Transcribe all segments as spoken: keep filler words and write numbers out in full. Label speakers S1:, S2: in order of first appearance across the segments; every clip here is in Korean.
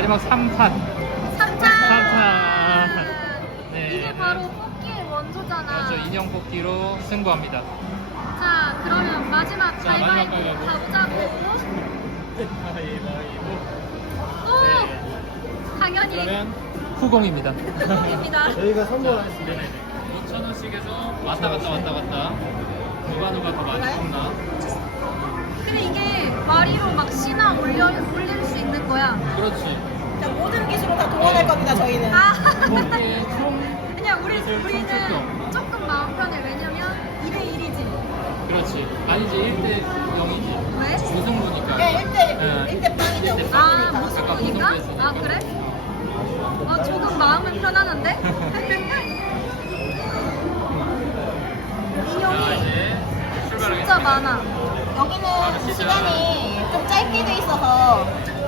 S1: 마지막 삼 탄.
S2: 삼
S1: 삼
S2: 탄.
S1: 탄. 네.
S2: 이게 바로 뽑기의 원조잖아.
S1: 그렇죠. 인형 뽑기로 승부합니다.
S2: 자, 그러면 마지막
S1: 자, 마지막
S2: 가위바위보
S1: 가위바위보.
S2: 가보자고.
S1: 가위바위보.
S2: 오!
S1: 네.
S2: 당연히
S1: 그러면 후공입니다.
S2: 후공입니다.
S3: 저희가 선물하겠습니다.
S1: 오천 원씩 해서 왔다 갔다 왔다 갔다. 누가 누가 더 많이 뽑나?
S2: 근데 이게 마리로 막 신화 올려, 올릴 수 있는 거야.
S1: 그렇지.
S4: 자, 모든 기술로 다 동원할 겁니다, 저희는.
S2: 아,
S1: 뽑기의 총
S2: 그냥 우리,
S1: 기술
S2: 우리는
S1: 총출동.
S2: 조금 마음 편해. 왜냐면 이 대 일이지.
S1: 그렇지. 아니지 일 대 영이지.
S2: 왜?
S1: 무승부니까.
S4: 네, 일 대,
S1: 네.
S4: 일 대 빵이죠.
S1: 일 대
S2: 아,
S4: 무승부니까.
S2: 무승부니까? 아, 그래? 아, 조금 마음은 편안한데?
S1: 자,
S2: 인형이
S1: 이제 출발하겠습니다.
S2: 진짜 많아.
S4: 여기는
S1: 시작.
S4: 시간이 좀 짧게 돼 있어서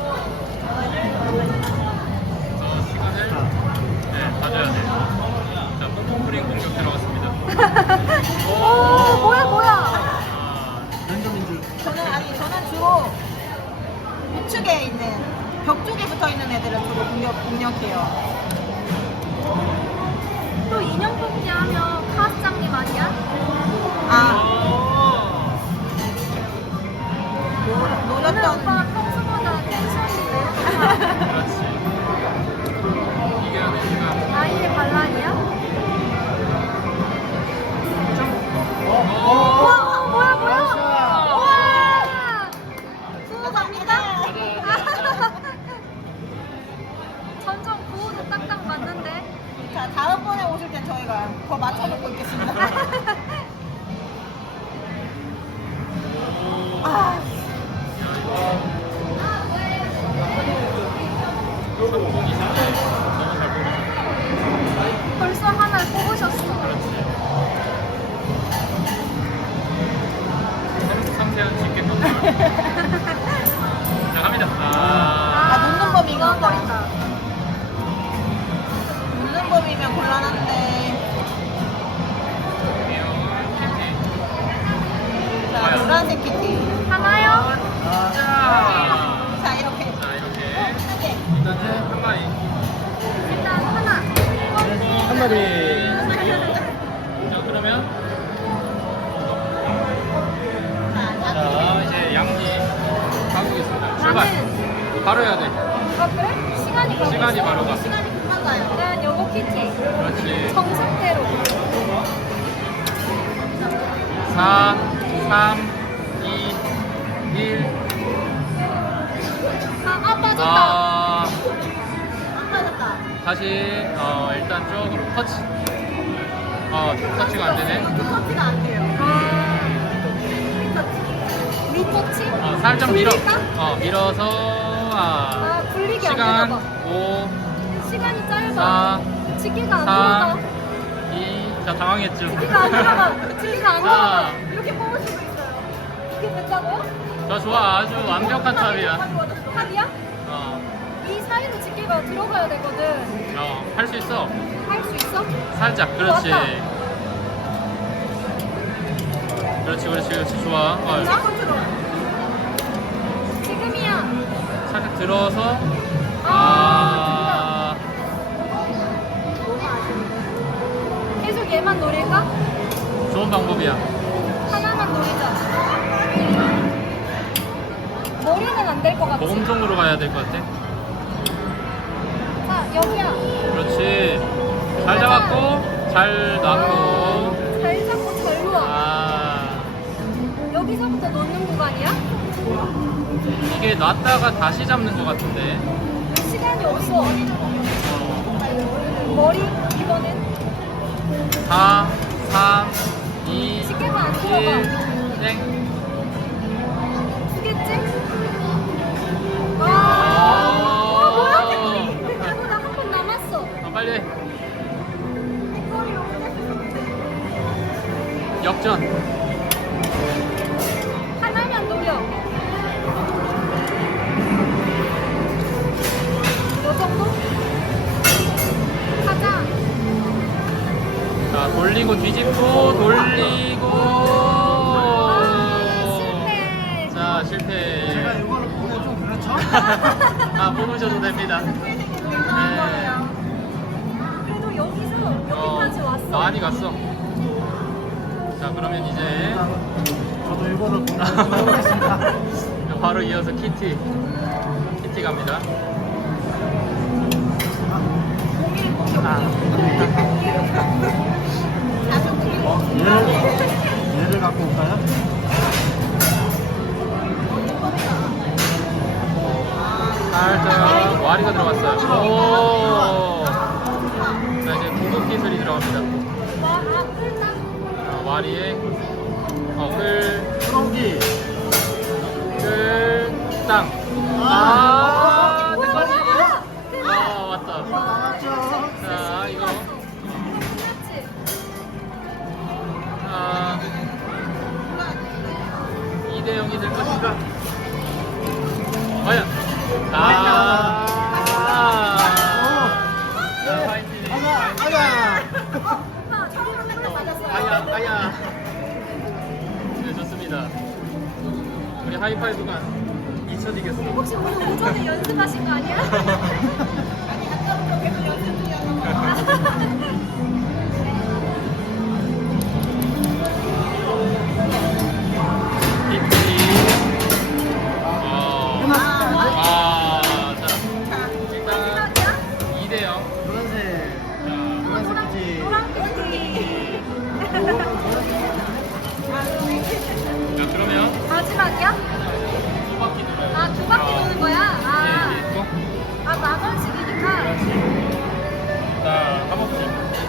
S1: 어, 시간을 네, 가져야 돼요. 자, 뽕뽕프링 공격 들어갔습니다.
S2: 오, 뭐야, 뭐야.
S1: 아,
S3: 랜덤인 줄.
S4: 저는 아니 저는 주로 우측에 있는 벽 쪽에 붙어 있는 애들을 주로 공격 공략해요.
S2: 또 인형 뽑기 하면 카스장님 아니야?
S4: 아
S1: 어.
S4: 노-
S2: 오늘
S4: 노렸던
S2: 오빠 평소보다 텐션이 왜 이렇게
S1: 그렇지. 이겨야 돼, 이겨야
S2: 아이의 반란이야?
S1: 돼.
S2: 우와, 뭐야, 뭐야?
S3: 나이스.
S2: 우와! 구호
S4: 갑니다.
S2: 갑니다. 점점 구호도 딱딱 맞는데.
S4: 자 다음번에 오실 땐 저희가 더 맞춰놓고 있겠습니다. 아
S1: 공이 너무 잘 보이죠.
S2: 벌써 하나를 뽑으셨어.
S1: 그렇지. 섬- 섬세한 집게 떴다. 자, 갑니다. 아,
S4: 아, 놓는 범위가
S2: 버린다.
S4: 묻는 범위면 곤란한데 자
S1: 과연?
S4: 노란색 키티
S2: 하나요?
S1: 자,
S4: 자 이렇게
S1: 자, 이렇게.
S4: 크게
S1: 일단은 한 마리.
S2: 일단 하나.
S3: 한 마리.
S1: 자, 그러면.
S4: 자, 자
S1: 자, 이제 양지 가보겠습니다. 출발.
S2: 나는
S1: 바로 해야 돼.
S2: 아 그래? 시간이 가고
S1: 시간이
S2: 있어?
S1: 바로 가.
S4: 시간이 금방 가요.
S2: 난 요거 키티.
S1: 그렇지.
S2: 정상대로.
S1: 사, 삼, 이, 일.
S2: 아, 아 빠졌다.
S1: 아,
S4: 안 맞았다.
S1: 다시, 어, 일단 조금 터치. 어, 터치가 안 되네.
S4: 이것도 터치가 안 돼요.
S2: 아. 리터치?
S1: 어, 살짝 밀어.
S2: 굴릴까?
S1: 어, 밀어서, 아,
S2: 아, 굴리기 안
S1: 시간
S2: 되나 봐.
S1: 오,
S2: 시간이 짧아.
S1: 사,
S2: 집게가 안
S1: 사,
S2: 들어가.
S1: 이. 자, 당황했죠.
S2: 집게가 안 들어가. 집게가 안
S1: 자.
S2: 들어가. 이렇게 뽑을 수도 있어요. 이게 됐다고요?
S1: 자, 좋아. 아주 완벽한 탑이야.
S2: 탑이야?
S1: 어,
S2: 이 사이로 집게가 들어가야 되거든.
S1: 어, 할 수 있어.
S2: 할 수 있어?
S1: 살짝, 그렇지.
S2: 왔다.
S1: 그렇지, 그렇지, 그렇지. 좋아. 어,
S2: 자, 지금이야.
S1: 살짝 들어서.
S2: 아,
S1: 아,
S2: 너무 아쉽네. 계속 얘만 노릴까?
S1: 좋은 방법이야.
S2: 하나만 노리자. 머리는 안 될 것 같지?
S1: 모금종으로 가야 될 것 같아.
S2: 자, 여기야.
S1: 그렇지. 잘 잡았고, 잘 놨고.
S2: 잘 잡고 잘 놓아.
S1: 아,
S2: 여기서부터 놓는 구간이야?
S1: 이게 놨다가 다시 잡는 것 같은데.
S2: 시간이 없어. 머리 이번엔
S1: 사, 삼, 이,
S2: 집게가 안 들어가.
S1: 일, 땡.
S2: 두겠지? 와,
S1: 아.
S2: 와 뭐야 태권이? 그리고 나 한 번 남았어.
S1: 어, 빨리 해. 역전.
S2: 하나면 노려. 요 정도? 가자.
S1: 자, 돌리고 뒤집고 돌리고.
S2: 아, 실패.
S1: 자, 실패.
S3: 제가 이거를 보면 좀 그렇죠?
S1: 아, 뽑으셔도 됩니다.
S4: 스쿨 생긴 게
S1: 네.
S4: 거예요. 그래도 여기서 여기까지 왔어.
S1: 많이 갔어. 자, 그러면 이제
S3: 저도 이거를 공부하겠습니다.
S1: 바로 이어서 키티. 키티 갑니다.
S4: 공일 공격.
S3: 아. 얘를, 얘를 갖고 올까요?
S1: 살짝 와리가 들어갔어요. 오. 자, 이제 구급 기술이 들어갑니다.
S2: 와, 아, 끌다.
S1: 자, 와리에 어, 끌,
S3: 끌어오기.
S1: 끌, 땅. 아, 내 거리. 아, 왔다.
S3: 맞죠?
S1: 자, 이거.
S2: 그렇지.
S1: 아, 이 대 영이 될 것인가? 과연? 아, 자, 파이팅.
S3: 아야, 아야.
S2: 아, 저기로 맨날 맞았어.
S1: 아야, 아야. 네, 좋습니다. 우리 하이파이브가 잊혀지겠어.
S2: 혹시 오늘 오전에 연습하신 거 아니야?
S4: 아니 아까부터 계속 연습 중이어서.
S1: 아, 아, 자, 일단
S2: 마지막이야?
S1: 이 대 영.
S3: 노란색. 노란색 기지.
S2: 노랑 피티.
S1: 자, 그러면
S2: 마지막이야?
S1: 두 바퀴 돌아요.
S2: 아, 두 바퀴 도는 거야? 아,
S1: 예, 예, 또.
S2: 아, 만 원씩이니까.
S1: 자, 가봅시다.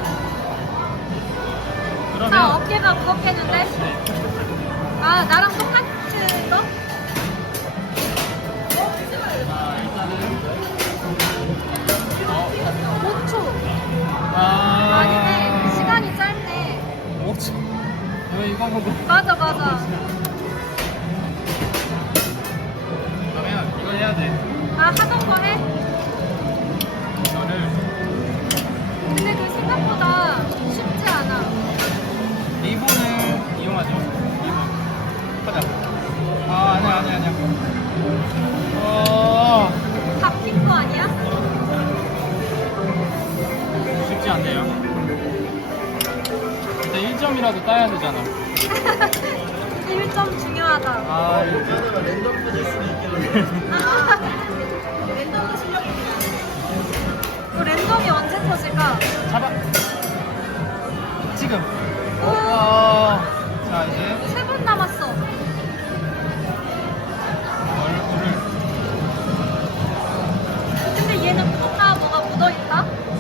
S2: 자,
S1: 그러면
S2: 어깨가 무겁겠는데? 아, 나랑 똑같은 거?
S1: 자, 일단은 어,
S2: 오 초.
S1: 아,
S2: 아니네. 시간이 짧네.
S1: 오 초. 왜 이거 보고?
S2: 맞아, 맞아.
S1: 그러면 이걸 해야 돼.
S2: 아, 하던 거 해?
S1: 이거를
S2: 근데 그 생각보다 쉽지 않아.
S1: 리본을 이용하죠. 리본. 하자. 아, 아니야, 아니야, 아니야. 어,
S2: 바뀐 거 아니야?
S1: 쉽지 않네요. 일단 일 점이라도 따야 되잖아.
S2: 일 점 중요하다.
S1: 아, 이거.
S3: 랜덤 터질 수도 있겠는데.
S4: 랜덤 실력입니다.
S2: 그 랜덤이 언제 터질까?
S1: 잡아. 지금.
S2: 오,
S1: 어, 자, 이제
S2: 세 분 남았어.
S1: 얼굴을.
S2: 근데 얘는 코가 뭐가 묻어있다?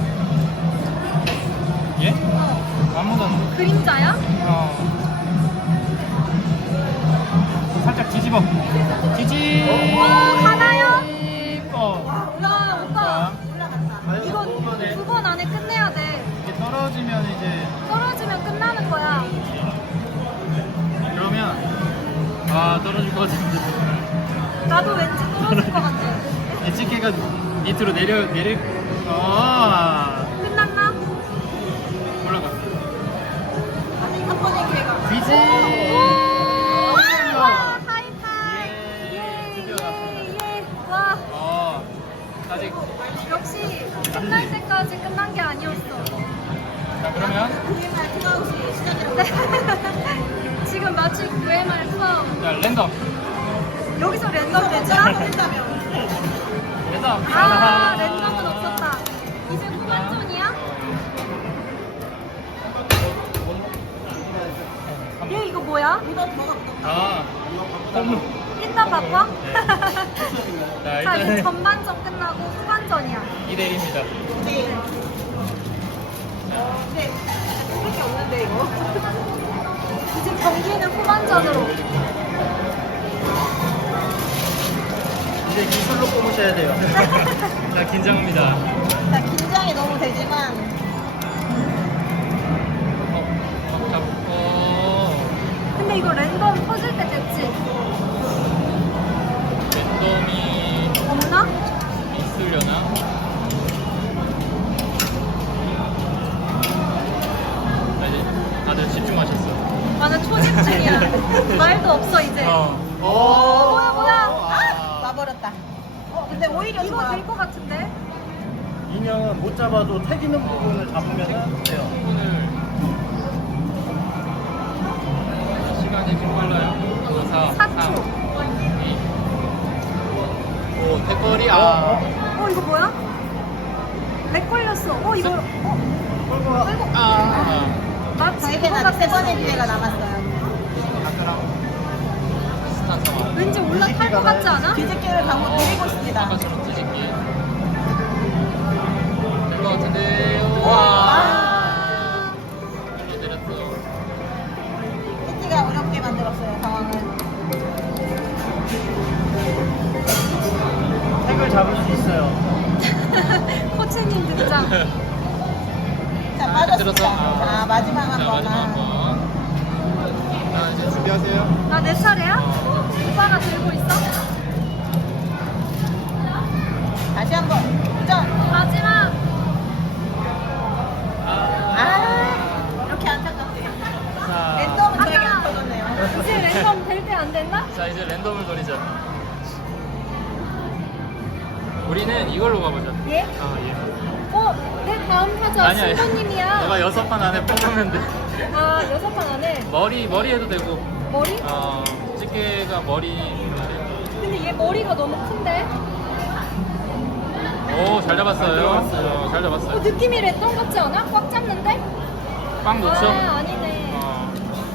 S1: 예?
S2: 어.
S1: 아무도 안.
S2: 그림자야?
S1: 어. 살짝 뒤집어. 뒤집.
S2: 와, 가나요?
S1: 어.
S2: 야, 오빠.
S3: 아니,
S2: 이거
S3: 그거만에
S2: 두 번 안에 끝내야 돼.
S1: 이게 떨어지면 이제
S2: 떨어지면 끝나는 거야.
S1: 그러면 아 떨어질 것 같은데.
S2: 나도 왠지 떨어질 것 같아.
S1: 에치케가 밑으로 내려 내릴. 아
S2: 끝났나?
S1: 올라가.
S4: 아직 한 번의 기회가.
S1: 비지.
S2: 와, 하이파이.
S1: 예, 드디어
S2: 예,
S1: 나왔습니다.
S2: 예, 예. 와,
S1: 어 아직.
S2: 역시 끝날 때까지 끝난 게 아니었어.
S1: 자 그러면
S4: 구엠알 투아웃이 시작이라고.
S2: 지금 마치 구엠알 투아웃.
S1: 자 랜덤.
S2: 여기서 랜덤 되지?
S4: 한다면.
S1: 랜덤.
S2: 아, 랜덤은 없었다. 이제 후반전이야? 얘 이거 뭐야?
S4: 이거 뭐가 붙었다.
S1: 아 홈.
S2: 일단 바꿔?
S1: 자
S2: 자, 이제
S1: 일단은
S2: 전반전 끝나고 후반전이야.
S1: 이 대 일입니다.
S4: 네. 어, 근데 그렇게 없는데 이거.
S2: 이제 경기는 후반전으로.
S3: 이제 기술로 뽑으셔야 돼요.
S1: 자 긴장합니다.
S4: 자, 긴장이 너무 되지만
S1: 어, 어, 잡고.
S2: 근데 이거 랜덤 터질 때 됐지?
S1: 랜덤이
S2: 없나?
S1: 있으려나? 자, 이제 다들 집중하셨어.
S2: 맞아, 초집중이야. 말도 없어, 이제.
S1: 어.
S3: 오,
S2: 뭐야, 뭐야.
S4: 아, 와버렸다. 어, 근데 오히려 오히려
S2: 이거
S4: 좋아.
S2: 될 것 같은데?
S3: 인형은 못 잡아도 태 있는 부분을 잡으면은 돼요.
S1: 오늘 시간이 좀 빨라요. 사,
S2: 사
S1: 삼,
S2: 초.
S1: 이. 오, 대거리. 아.
S2: 어 이거 뭐야? 렉 걸렸어. 어 이거 어?
S3: 끌고 가.
S2: 아이고.
S1: 아.
S2: 마치 그거
S4: 저에게는 세
S2: 같았어.
S4: 번의 기회가 남았어요.
S1: 아까랑 비슷한 상황.
S2: 왠지 올라탈 것 같지 않아?
S4: 뒤집기를 방금 드리고 있습니다.
S1: 아까처럼 뒤집기. 될 것 같은데요.
S3: 와.
S2: 아.
S1: 내렸어.
S4: 피티가 어렵게 만들었어요, 상황을.
S3: 택을 잡을 수 있어요.
S2: 코치님 등장.
S4: 자,
S1: 들어서.
S4: 빠졌습니다. 자, 마지막 한
S1: 자, 마지막 한
S4: 번만.
S1: 번. 자, 이제 준비하세요.
S2: 아 내 차례야? 오빠가 들고 있어?
S4: 다시 한 번. 도전.
S2: 마지막.
S4: 아, 이렇게 안타깝네요.
S1: 자,
S4: 랜덤은 저에게
S2: 아까
S4: 안 터졌네요.
S2: 이제 랜덤 될 때 안 됐나?
S1: 자, 이제 랜덤을 돌리자. 우리는 이걸로 가보자.
S2: 예?
S1: 아, 예.
S2: 어? 내 다음 타자 신부님이야.
S1: 너가 여섯 판 안에 뽑으면 돼.
S2: 아 여섯 판 안에
S1: 머리, 머리 해도 되고,
S2: 머리?
S1: 어, 집게가 머리.
S2: 근데 얘 머리가 너무 큰데?
S1: 오, 잘 잡았어요. 어, 잘
S2: 어,
S1: 잡았어요.
S2: 느낌이 랜덤 같지 않아? 꽉 잡는데?
S1: 빵 놓쳐.
S2: 아 아니네.
S1: 어.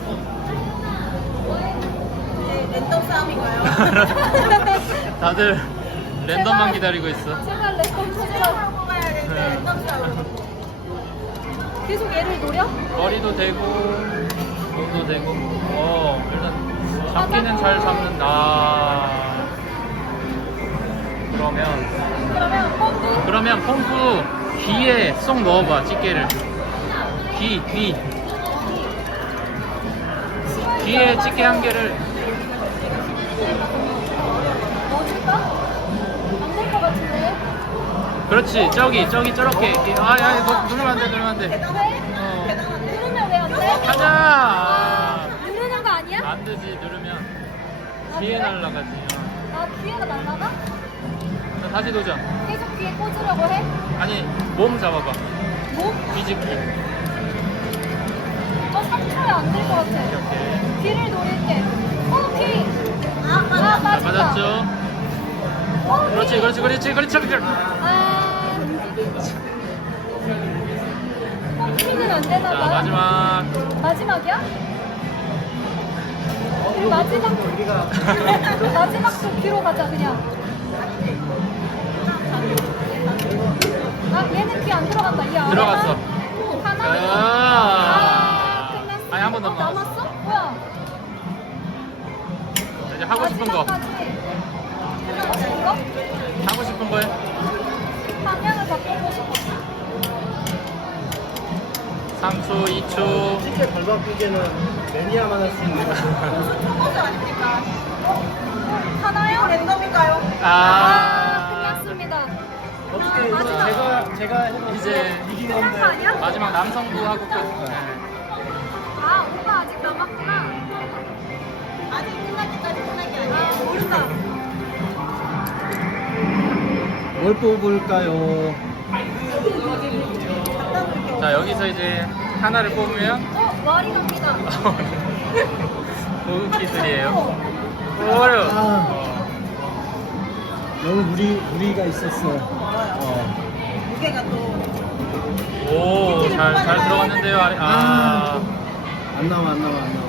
S4: 네, 랜덤 싸움인가요?
S1: 다들 랜덤만
S2: 제발.
S1: 기다리고 있어.
S2: 제발 랜덤 찾으라.
S4: 뽑아야겠네.
S1: 네.
S4: 랜덤 싸움.
S2: 계속 얘를 노려?
S1: 머리도 되고, 몸도 되고. 어, 일단 잡기는 잘 잡는다. 그러면
S2: 그러면 pom프?
S1: 그러면 펌프 귀에 쏙 넣어봐, 집게를. 귀, 귀. 귀에 집게 한 개를.
S2: 넣어줄까? 안 될 것 같은데?
S1: 그렇지, 저기, 저기, 저렇게. 아, 야, 이거 누르면 안 돼, 누르면 안 돼.
S2: 왜?
S1: 어.
S2: 누르면 왜 안 돼?
S1: 가자!
S2: 아, 누르는 거 아니야?
S1: 안 되지, 누르면. 뒤에 날라가지.
S2: 아 귀에가 날라가?
S1: 자, 다시 도전.
S2: 계속 귀에 꽂으려고 해?
S1: 아니, 몸 잡아봐.
S2: 뭐?
S1: 뒤집기.
S2: 어 삼 초에 안 될 것 같아.
S1: 이렇게.
S2: 귀를 노릴게. 어 귀! 아, 아
S1: 자,
S2: 맞았다.
S1: 맞았죠?
S2: 어, 귀.
S1: 그렇지, 그렇지, 그렇지, 그렇지, 그렇지.
S2: 아. 어, 귀는 안 되나
S1: 자,
S2: 봐.
S1: 마지막.
S2: 마지막이야? 우리 마지막
S3: 우리가
S2: 마지막도 귀로 가자 그냥. 아 얘는 귀 안 들어간다. 이 아래만.
S1: 들어갔어.
S2: 하나.
S1: 아.
S2: 끝났어.
S1: 아니, 한번더
S2: 어,
S1: 남았어.
S2: 남았어? 뭐야?
S1: 이제 하고 싶은 거.
S2: 마지막까지. 이거?
S1: 하고 싶은 거에.
S2: 방향을 바꾸고 싶어.
S1: 삼 초, 이 초.
S3: 쉽게 발바꾸기에는 매니아만 할 수 있는 거죠.
S4: 초보자 아닙니까?
S2: 하나요?
S4: 랜덤인가요?
S2: 아,
S1: 아.
S2: 끝났습니다.
S3: 어떻게
S2: 아,
S3: 이거
S2: 마지막.
S3: 제가 제가 해본
S1: 이제
S3: 이긴
S2: 끝난 거
S3: 건데.
S2: 아니야?
S1: 마지막 남성부 하고 끝.
S2: 아, 오빠 아직 남았구나.
S4: 아직 끝날 때까지 끝난 게
S2: 아,
S4: 아니에요.
S2: 모른다.
S3: 뭘 뽑을까요?
S1: 자, 여기서 이제 하나를 뽑으면
S2: 어, 말이 갑니다.
S1: 고급 기술이에요. 어려.
S3: 아, 너무 무리 무리가 있었어. 어.
S4: 무게가 또.
S1: 오, 잘, 잘 들어갔는데요. 아래. 아,
S3: 안 나와 안 나와 안 나와.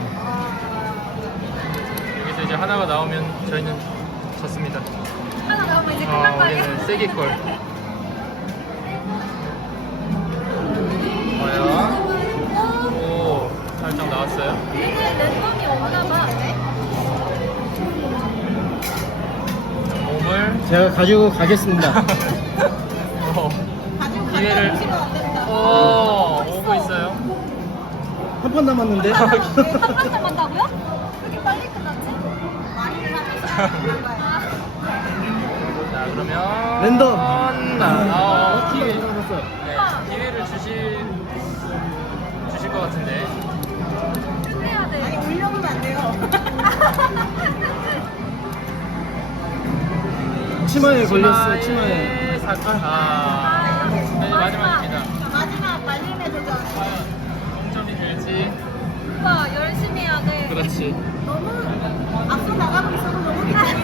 S1: 여기서 이제 하나가 나오면 저희는 졌습니다.
S2: 하나 나오면 이제 끝난
S1: 어,
S2: 거 아니야?
S1: 우리는 세기골. 뭐야? 오, 살짝 나왔어요.
S2: 얘는 랜덤이 없나 봐.
S1: 몸을.
S3: 제가 가지고 가겠습니다.
S1: 어,
S4: 가지고
S1: 기회를.
S4: 가면 치면 안 됩니다.
S1: 오, 오고 있어요.
S3: 한 판 남았는데.
S2: 한판 남았다고요? 그렇게 빨리 끝났지?
S4: 마리를 하면 시간이 걸려요.
S1: 자, 그러면.
S3: 랜덤.
S1: 아, 어, 기회.
S3: 남았어.
S1: 네, 기회를 주실, 주실 것 같은데.
S2: 끝내야
S4: 아니,
S2: 돼.
S4: 올려놓으면 안 돼요.
S3: 치마에 걸렸어, 치마에.
S1: 사건. 아.
S2: 아,
S1: 네,
S2: 마지막.
S1: 마지막입니다.
S4: 마지막 말림의 도전.
S1: 과연 동점이 될지.
S2: 오빠 열심히 해야 돼.
S1: 그렇지.
S4: 너무 앞서 나가고 있어도 너무 기쁘네.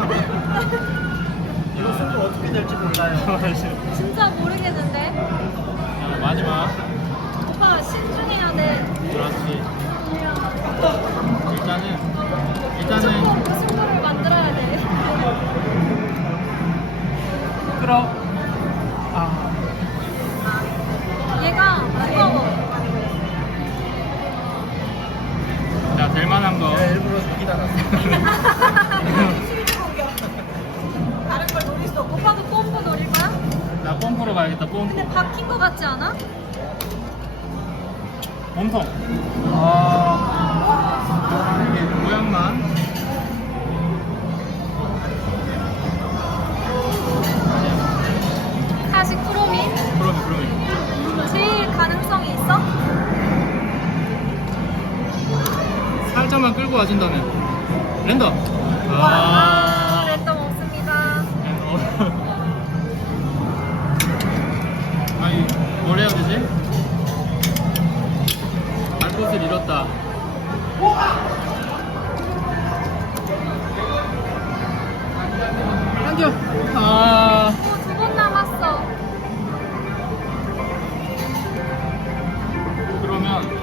S3: 이거 승부 어떻게 될지 몰라요.
S2: 진짜 모르겠는데.
S1: 자, 마지막.
S2: 오빠 신중해야 돼.
S1: 그렇지. 일단은
S2: 무조건
S1: 일단은
S2: 그 승부를 만들어야 돼.
S1: 끌어. 아.
S2: 얘가 무거워.
S1: 자, 될 만한 거.
S3: 내가 일부러 사기다 놨어.
S4: 실드 공격. 다른 걸 노릴 수 없고.
S2: 오빠도 뽐뿌 노릴 거야?
S1: 나 pom프로 가야겠다. pom프.
S2: 근데 박힌 거 같지 않아?
S1: 몸통. 아. 이게 모양만.
S2: 다시 쿠로미.
S1: 그러면 그러면.
S2: 제일 가능성이 있어?
S1: 살짝만 끌고 와준다면. 랜덤.
S2: 아,
S1: 아.
S2: 랜덤 없습니다.
S1: 랜덤. 아니, 뭘 해야 되지? 갈 곳을 잃었다. 당겨. 아.
S2: 오, 두 번 남았어.
S1: 그러면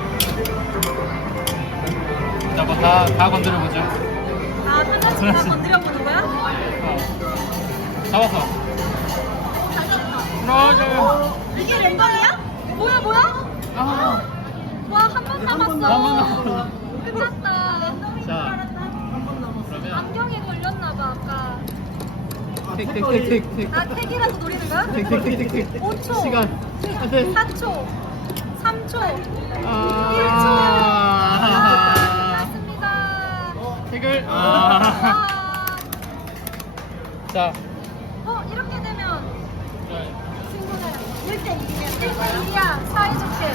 S1: 자, 뭐 다, 다 건드려 보죠.
S2: 아, 한 번씩 다
S1: 그렇지.
S2: 건드려보는 거야?
S1: 어. 잡았어.
S4: 잘 잡았다.
S1: 그러죠.
S4: 이게 랜덤이야?
S2: 뭐야, 뭐야?
S1: 아.
S2: 와, 한 번 남았어.
S1: 한 번 남았어.
S2: 끝났다.
S1: 자, 그러면
S2: 안경에 걸렸나봐, 아까.
S1: 틱틱틱틱틱.
S2: 아, 택이라도 노리는 거야?
S1: 틱틱틱틱틱.
S2: 오 초.
S1: 시간. 안 돼.
S2: 사 초. 삼 초.
S1: 아.
S2: 일 초. 아, 끝났습니다.
S1: 틱을. 아.
S2: 아.
S1: 자.
S2: 어, 이렇게 되면
S1: 그래.
S2: 친구는 일 대 일이면 일이야 사이좋게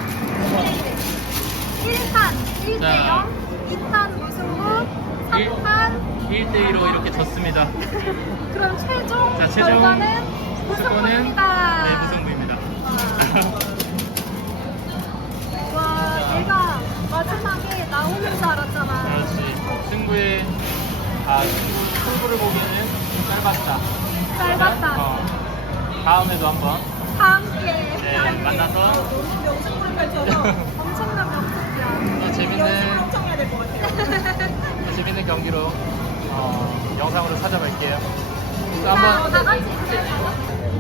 S2: 일 판 일 대 영, 이 판 무승부, 삼 판
S1: 일 대 이로 이렇게 졌습니다.
S2: 그럼 최종
S1: 자, 최종
S2: 결과는
S1: 스코어는
S2: 무승부입니다.
S1: 네, 무승부입니다.
S2: 와, 얘가 마지막에 나오는 줄 알았잖아.
S1: 그렇지. 승부의 아 승부, 승부를 보기에는 짧았다.
S2: 짧았다.
S1: 어, 다음에도 한번
S2: 다 함께
S1: 네, 만나서
S4: 너무 명승부를 펼쳐서
S2: 엄청난 명곡이야.
S1: 더
S4: 연습을
S1: 재밌는
S4: 엄청 해야 될 것 같아요.
S1: 더 재밌는 경기로 어, 영상으로 찾아뵐게요. 또
S2: 자,
S1: 한번
S2: 다 같이 인사해줘.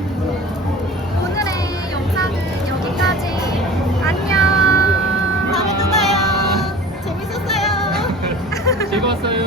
S2: 오늘의 영상은 여기까지. 안녕.
S4: 다음에 또 봐요. 재밌었어요.
S1: 즐거웠어요.